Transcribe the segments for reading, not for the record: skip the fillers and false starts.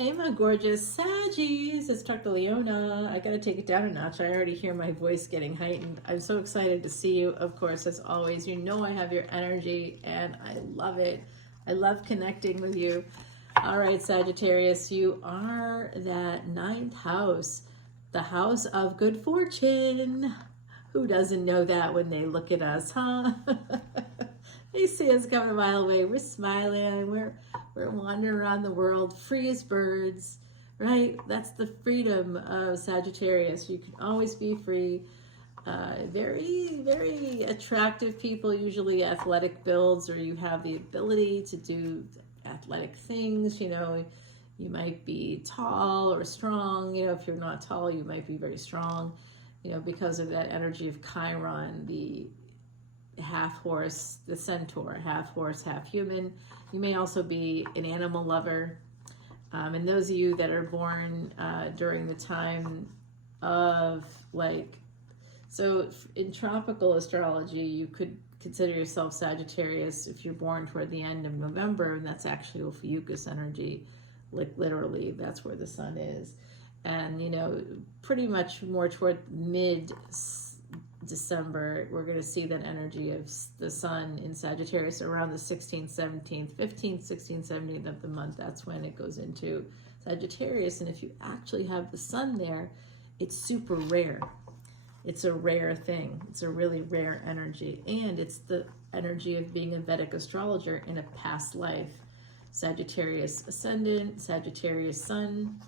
Hey, my gorgeous Saggies. It's Dr. Leona. I got to take it down a notch. I already hear my voice getting heightened. I'm so excited to see you. Of course, as always, you know I have your energy and I love it. I love connecting with you. All right, Sagittarius, you are that ninth house, the house of good fortune. Who doesn't know that when they look at us, huh? They see us coming a mile away. We're smiling. We're wandering around the world free as birds, right? That's the freedom of Sagittarius. You can always be free. Very, very attractive people, usually athletic builds, or you have the ability to do athletic things. You know, you might be tall or strong. You know, if you're not tall, you might be very strong, you know, because of that energy of Chiron, the half horse, the centaur, half horse, half human. You may also be an animal lover. And those of you that are born during the time of so in tropical astrology, you could consider yourself Sagittarius if you're born toward the end of November, and that's actually Ophiuchus energy, like literally, that's where the sun is. And, you know, pretty much more toward mid December, we're going to see that energy of the sun in Sagittarius around the 16th, 17th, 15th, 16th, 17th of the month. That's when it goes into Sagittarius. And if you actually have the sun there, it's super rare. It's a rare thing. It's a really rare energy. And it's the energy of being a Vedic astrologer in a past life. Sagittarius Ascendant, Sagittarius Sun.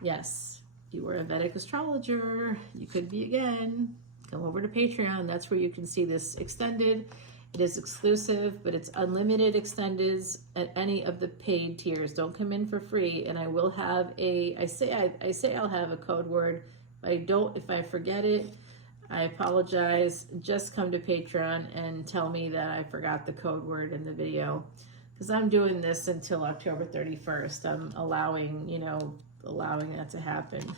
Yes, you were a Vedic astrologer. You could be again. Come over to Patreon. That's where you can see this extended. It is exclusive, but it's unlimited extendeds at any of the paid tiers. Don't come in for free. And I will have I say I'll have a code word. If I forget it, I apologize. Just come to Patreon and tell me that I forgot the code word in the video, because I'm doing this until October 31st. I'm allowing that to happen.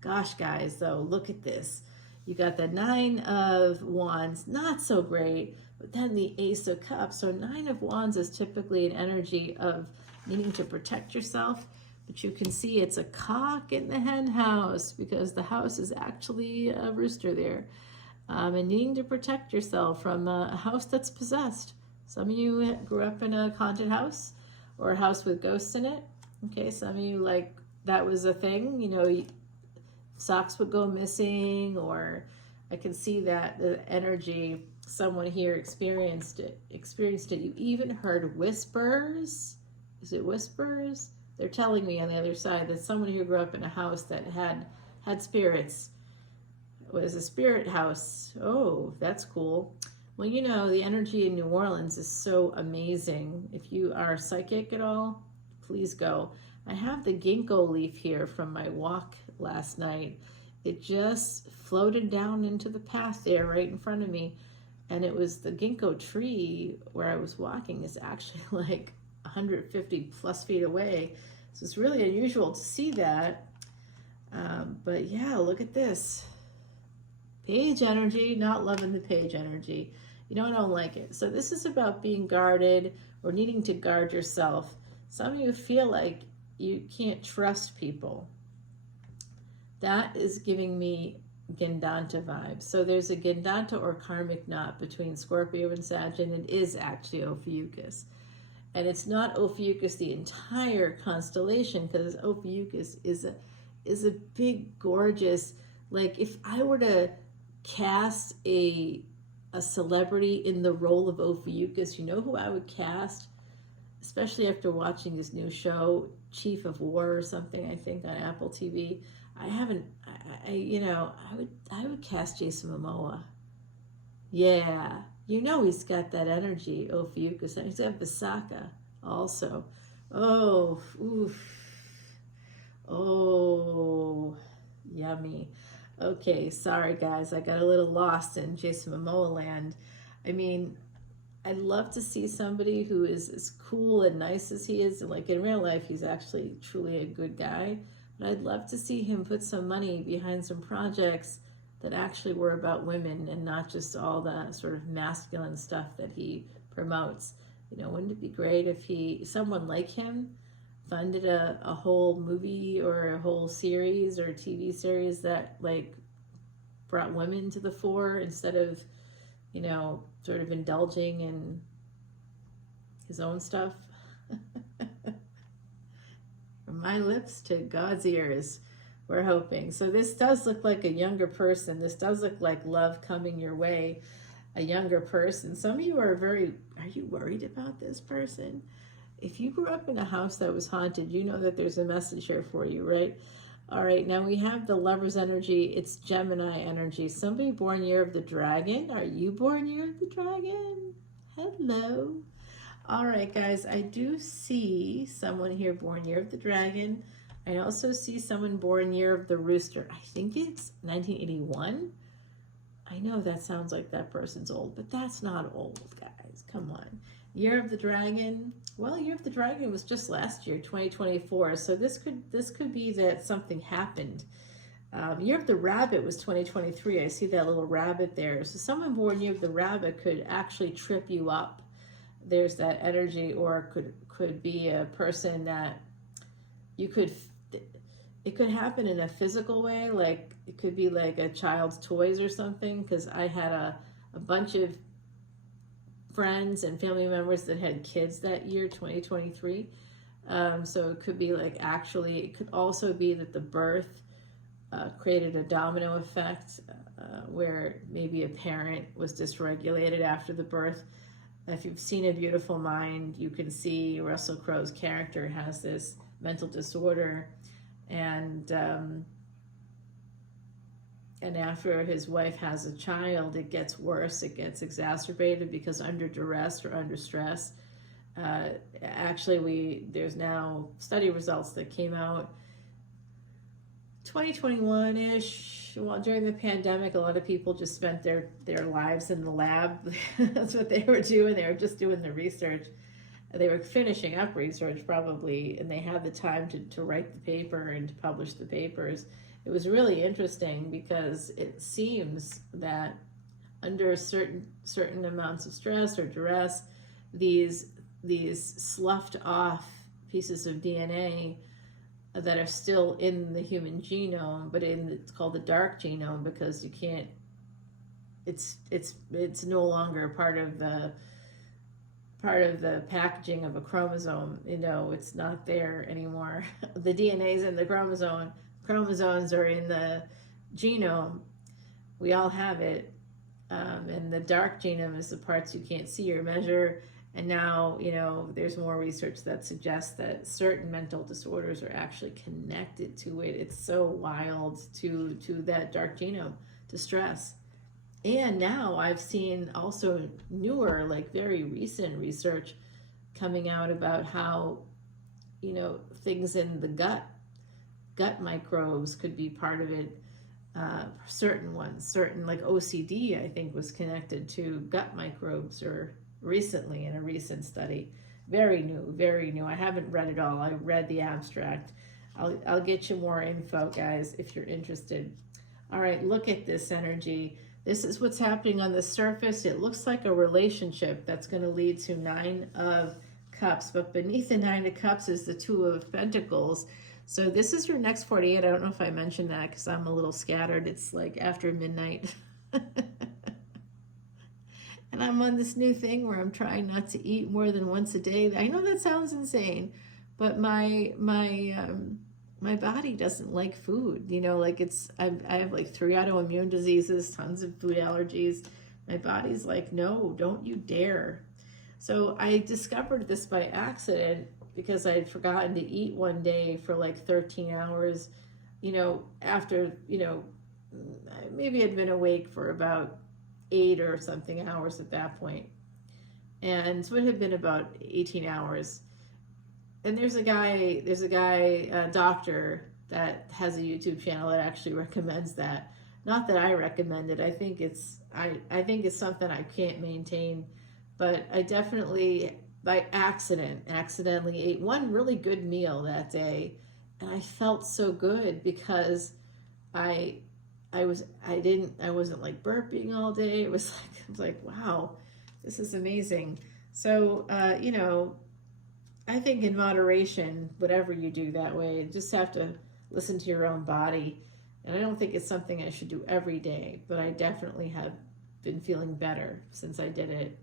Gosh, guys, though, look at this. You got the Nine of Wands, not so great, but then the Ace of Cups. So Nine of Wands is typically an energy of needing to protect yourself, but you can see it's a cock in the hen house because the house is actually a rooster there. And needing to protect yourself from a house that's possessed. Some of you grew up in a haunted house or a house with ghosts in it. Okay, some of you, like, that was a thing, you know, socks would go missing, or I can see that the energy, someone here experienced it. You even heard whispers. Is it whispers? They're telling me on the other side that someone here grew up in a house that had spirits. It was a spirit house. Oh, that's cool. Well, you know, the energy in New Orleans is so amazing. If you are psychic at all, please go. I have the ginkgo leaf here from my walk last night. It just floated down into the path there right in front of me. And it was the ginkgo tree where I was walking is actually like 150 plus feet away. So it's really unusual to see that. But yeah, look at this. Page energy, not loving the page energy. You know, I don't like it. So this is about being guarded or needing to guard yourself. Some of you feel like you can't trust people. That is giving me Gendanta vibes. So there's a Gendanta or karmic knot between Scorpio and Sag, and it is actually Ophiuchus. And it's not Ophiuchus the entire constellation, because Ophiuchus is a big, gorgeous, like if I were to cast a celebrity in the role of Ophiuchus, you know who I would cast? Especially after watching this new show, Chief of War or something, I think, on Apple TV. I would cast Jason Momoa. Yeah, you know he's got that energy, Ophiuchus. And he's got Visakha also. Oh, oof. Oh, yummy. Okay, sorry guys, I got a little lost in Jason Momoa land. I mean, I'd love to see somebody who is as cool and nice as he is. Like in real life, he's actually truly a good guy. But I'd love to see him put some money behind some projects that actually were about women and not just all the sort of masculine stuff that he promotes. You know, wouldn't it be great if someone like him funded a whole movie or a whole series or TV series that like brought women to the fore instead of, you know, sort of indulging in his own stuff. From my lips to God's ears, we're hoping. So this does look like a younger person. This does look like love coming your way, a younger person. Some of you are you worried about this person? If you grew up in a house that was haunted, you know that there's a message here for you, right? All right, now we have the Lover's energy. It's Gemini energy. Somebody born year of the dragon. Are you born year of the dragon? Hello. All right, guys, I do see someone here born year of the dragon. I also see someone born year of the rooster. I think it's 1981. I know that sounds like that person's old, but that's not old, guys. Come on. Year of the Dragon. Well, Year of the Dragon was just last year, 2024. So this could be that something happened. Year of the Rabbit was 2023. I see that little rabbit there. So someone born Year of the Rabbit could actually trip you up. There's that energy, or could be a person that you could. It could happen in a physical way, like it could be like a child's toys or something. Because I had a bunch of friends and family members that had kids that year, 2023. So it could be like, actually, it could also be that the birth created a domino effect where maybe a parent was dysregulated after the birth. If you've seen A Beautiful Mind, you can see Russell Crowe's character has this mental disorder, and after his wife has a child, it gets worse. It gets exacerbated because under duress or under stress. Actually, there's now study results that came out 2021-ish. Well, during the pandemic, a lot of people just spent their lives in the lab. That's what they were doing. They were just doing the research. They were finishing up research probably, and they had the time to write the paper and to publish the papers. It was really interesting because it seems that under certain amounts of stress or duress, these sloughed off pieces of DNA that are still in the human genome, but it's called the dark genome because you can't. It's no longer part of the packaging of a chromosome. You know, it's not there anymore. The DNA's in the chromosome. Chromosomes are in the genome. We all have it. And the dark genome is the parts you can't see or measure. And now, you know, there's more research that suggests that certain mental disorders are actually connected to it. It's so wild to that dark genome, to stress. And now I've seen also newer, like very recent research coming out about how, you know, things in the gut microbes could be part of it. Certain like OCD, I think, was connected to gut microbes, or recently in a recent study. Very new. I haven't read it all. I read the abstract. I'll get you more info, guys, if you're interested. All right, look at this energy. This is what's happening on the surface. It looks like a relationship that's going to lead to 9 of Cups, but beneath the 9 of Cups is the 2 of Pentacles. So this is your next 48. I don't know if I mentioned that because I'm a little scattered. It's like after midnight. And I'm on this new thing where I'm trying not to eat more than once a day. I know that sounds insane, but my body doesn't like food. You know, like I have like 3 autoimmune diseases, tons of food allergies. My body's like, no, don't you dare. So I discovered this by accident because I had forgotten to eat one day for like 13 hours, you know, after, you know, maybe I'd been awake for about 8 or something hours at that point. And so it had been about 18 hours. And there's a doctor that has a YouTube channel that actually recommends that. Not that I recommend it. I think it's something I can't maintain, but I definitely by accidentally ate one really good meal that day, and I felt so good because I wasn't like burping all day. It was like, wow, this is amazing. So you know, I think in moderation, whatever you do that way, you just have to listen to your own body. And I don't think it's something I should do every day, but I definitely have been feeling better since I did it,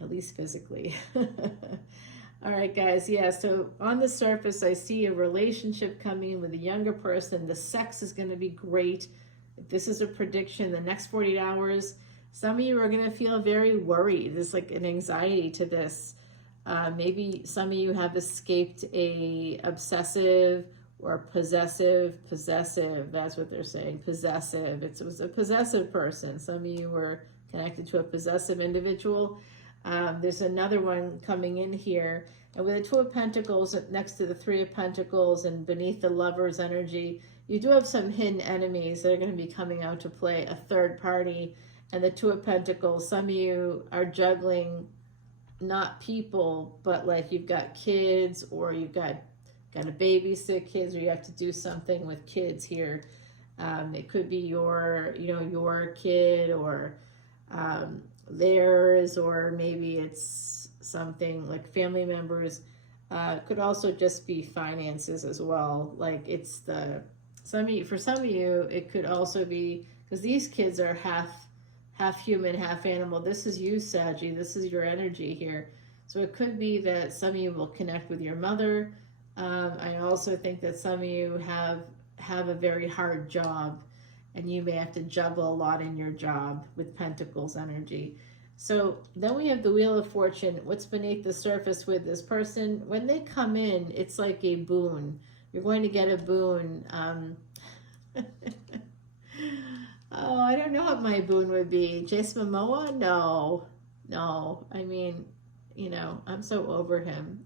at least physically. All right, guys. Yeah, so on the surface, I see a relationship coming with a younger person. The sex is going to be great. If this is a prediction, the next 48 hours, some of you are going to feel very worried. There's like an anxiety to this. Maybe some of you have escaped a obsessive or possessive, that's what they're saying, possessive. It was a possessive person. Some of you were connected to a possessive individual. There's another one coming in here. And with the Two of Pentacles next to the Three of Pentacles and beneath the Lover's energy, you do have some hidden enemies that are going to be coming out to play, a third party. And the Two of Pentacles, some of you are juggling not people, but like you've got kids, or you've got to babysit kids, or you have to do something with kids here. It could be your kid, or theirs, or maybe it's something like family members. It could also just be finances as well. Like it's for some of you, it could also be because these kids are half human, half animal. This is you, Saggy. This is your energy here. So it could be that some of you will connect with your mother. I also think that some of you have a very hard job, and you may have to juggle a lot in your job with Pentacles energy. So then we have the Wheel of Fortune. What's beneath the surface with this person? When they come in, it's like a boon. You're going to get a boon. Oh, I don't know what my boon would be. Jason Momoa? No. I mean, I'm so over him.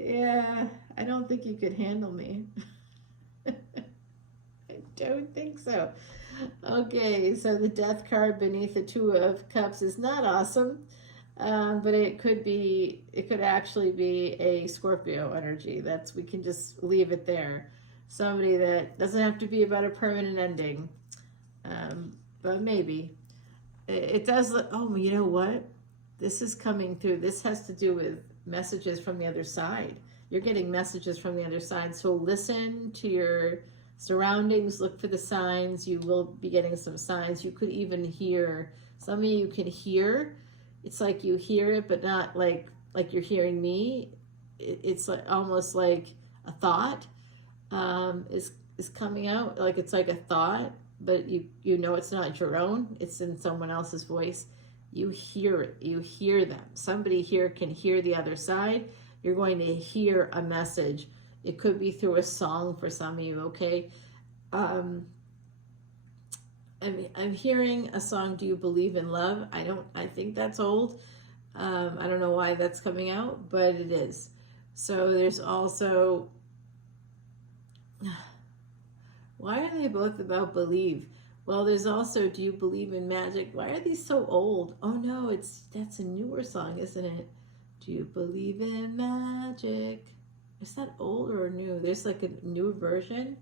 Yeah, I don't think you could handle me. I don't think so. Okay, so the Death card beneath the Two of Cups is not awesome, but it could actually be a Scorpio energy. We can just leave it there. Somebody that doesn't have to be about a permanent ending, but maybe. It does look, oh, you know what? This is coming through. This has to do with messages from the other side. You're getting messages from the other side. So listen to your surroundings. Look for the signs. You will be getting some signs. You could even hear. Some of you can hear. It's like you hear it, but not like you're hearing me. It's like almost like a thought is coming out. Like it's like a thought, but you know it's not your own. It's in someone else's voice. You hear it. You hear them. Somebody here can hear the other side. You're going to hear a message. It could be through a song for some of you, okay? I'm hearing a song, Do You Believe in Love? I think that's old. I don't know why that's coming out, but it is. So there's also, why are they both about believe? Well, there's also, Do You Believe in Magic? Why are these so old? Oh no, that's a newer song, isn't it? Do you believe in magic? Is that old or new? There's like a new version.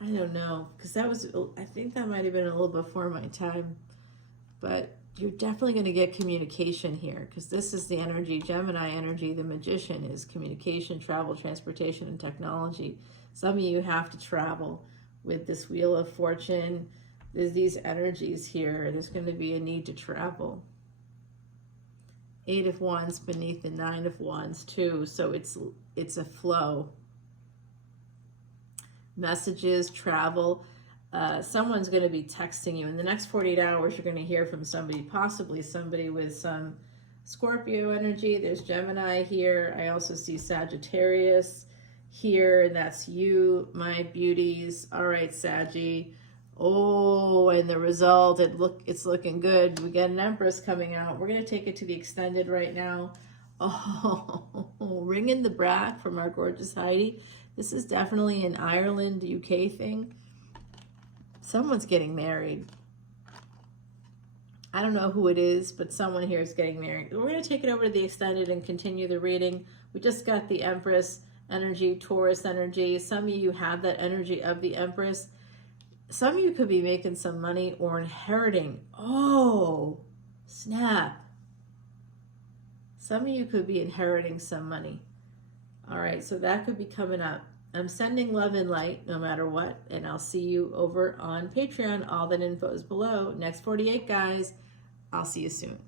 I don't know, because I think that might have been a little before my time. But you're definitely going to get communication here, because this is the energy, Gemini energy. The Magician is communication, travel, transportation, and technology. Some of you have to travel with this Wheel of Fortune. There's these energies here. There's going to be a need to travel. 8 of Wands beneath the 9 of Wands too. So it's a flow. Messages, travel. Someone's going to be texting you. In the next 48 hours, you're going to hear from somebody, possibly somebody with some Scorpio energy. There's Gemini here. I also see Sagittarius here, and that's you, my beauties. All right, Saggy. Oh, and the result, it's looking good. We got an Empress coming out. We're going to take it to the extended right now. Oh, ringing the brack from our gorgeous Heidi. This is definitely an Ireland, UK thing. Someone's getting married. I don't know who it is, but someone here is getting married. We're going to take it over to the extended and continue the reading. We just got the Empress energy, Taurus energy. Some of you have that energy of the Empress. Some of you could be making some money or inheriting. Oh, Snap. Some of you could be inheriting some money. All right, so that could be coming up. I'm sending love and light no matter what, and I'll see you over on Patreon. All that info is below. Next 48, guys. I'll see you soon.